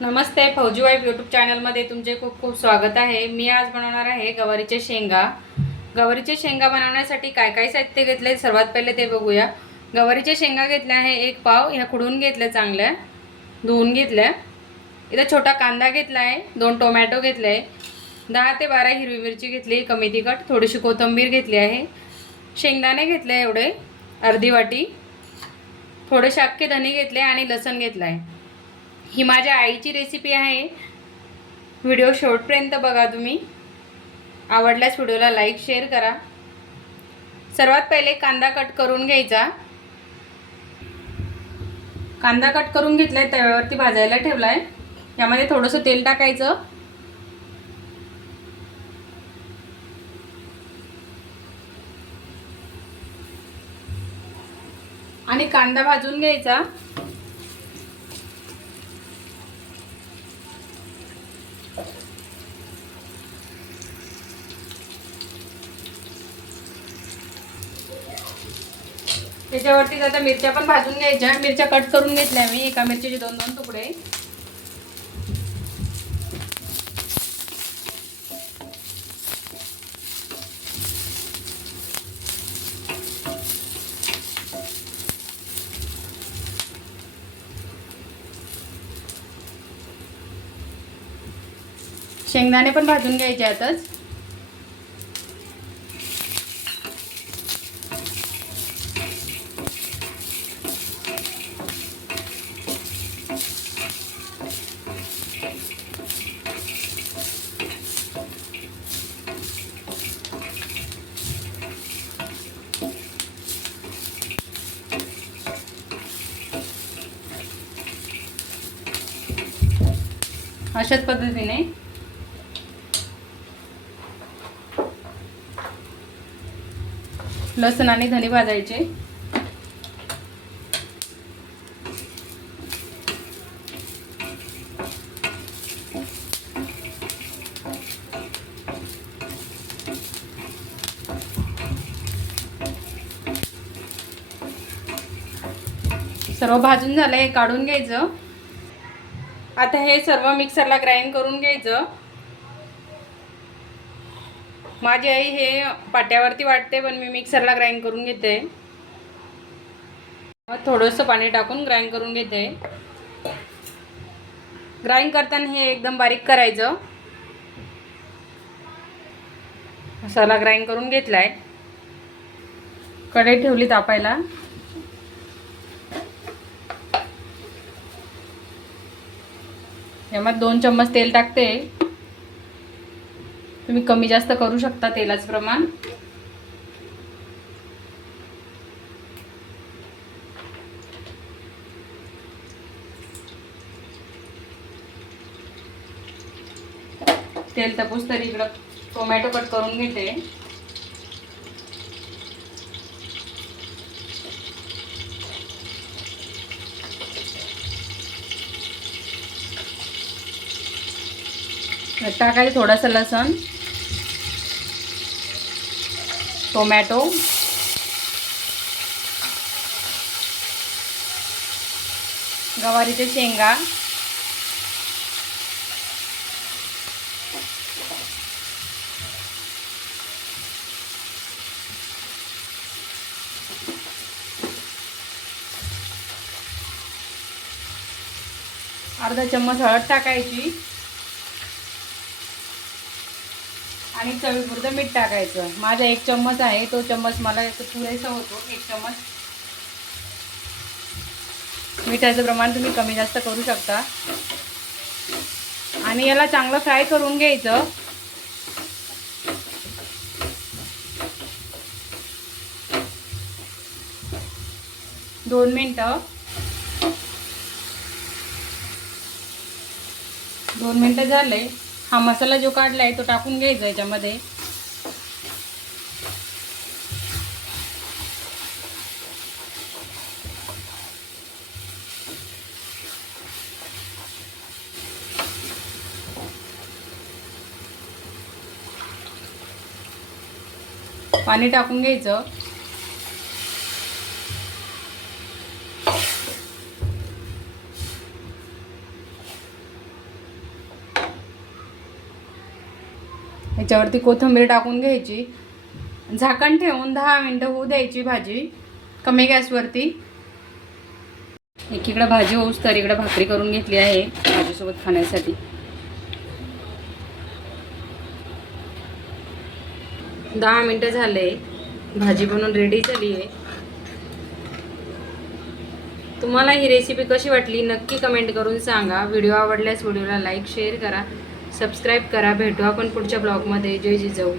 नमस्ते फौजी wife YouTube चॅनलमध्ये तुमचे खूप खूप स्वागत आहे। मी आज बनवणार आहे गवारीचे शेंगा। गवारीचे शेंगा बनवण्यासाठी काय काय साहित्य घेतले सर्वात पहिले ते बघूया। गवारीचे शेंगा घेतले आहे 1 पाव, ह्या खुडून घेतल्या, चांगल्या धुवून घेतल्या। इथं छोटा कांदा घेतला आहे, 2 टोमॅटो घेतले आहे, 10 ते 12 हिरवी मिरची घेतली, कमी तिखट, थोडीशी कोथिंबीर घेतली आहे, शेंगदाणे घेतले एवढे अर्धी वाटी, थोडेसे अख्खे धने घेतले आणि लसूण घेतला आहे। ही माझ्या आईची रेसिपी आहे। व्हिडिओ शेवटपर्यंत बघा तुम्ही। आवडल्यास व्हिडिओला लाईक शेअर करा। सर्वात पहिले कांदा कट करून घ्यायचा। कांदा कट करून घेतलाय, तव्यावरती भाजायला ठेवलाय। यामध्ये थोडंसं तेल टाकायचं आणि कांदा भाजून घ्यायचा। त्याच्यावरती आता मिरच्या पण भाजून घ्यायच्या। मिरच्या कट करून घेतल्या मी, एका मिरचीचे 2-2 तुकडे। शेंगदाणे पण भाजून घ्यायचे आताच। अशाच पद्धतीने लसूण आणि धने भाजायचे। सर्व भाजून झालंय, काढून घ्यायचं। आता हे सर्व मिक्सरला ग्राइंड करून घ्यायचं। माझी आई हे पाट्यावरती वाटते, पण मी मिक्सरला ग्राइंड करून घेते। थोडंसं पाणी टाकून ग्राइंड करून घेते। ग्राइंड करताना हे एकदम बारीक करायचं। मसाला ग्राइंड करून घेतलाय। कढई ठेवली तापायला। यामध्ये 2 चम्मच तेल टाकते। तुम्ही कमी जास्त करू शकता तेलाचं प्रमाण। तेल तापूस तरी इकडं टोमॅटो कट करून घेते। टाकायचं थोडासा लसूण, टोमॅटो, गवारीचे शेंगा, अर्धा चम्मच हळद टाकायची आणि चवीपुरतं मीठ टाकायचं। माझा 1 चम्मच आहे, तो चम्मच मला पुरेसा होतो। 1 चम्मच मिठाचं प्रमाण तुम्ही कमी जास्त करू शकता। आणि याला चांगलं फ्राय करून घ्यायचं। दोन मिनिटं झाले। हा मसाला जो काढलाय तो टाकून घ्यायचा याच्यामध्ये। पाणी टाकून घ्यायचं। याच्यावरती कोथिंबीर टाकून घ्यायची, झाकण ठेवून 10 मिनटं होऊ द्यायची भाजी कमी गॅसवरती. एकीकडे भाजी होऊस तर इकडे भाकरी करून घेतली आहे भाजीसोबत खाण्यासाठी. 10 मिनटं झाले, भाजी बनवून रेडी झाली आहे. तुम्हाला ही रेसिपी कशी वाटली नक्की कमेंट करून सांगा. व्हिडिओ आवडल्यास व्हिडिओला लाईक शेअर करा, सबस्क्राईब करा. भेटू आपण पुढच्या ब्लॉगमध्ये. जय जिजाऊ.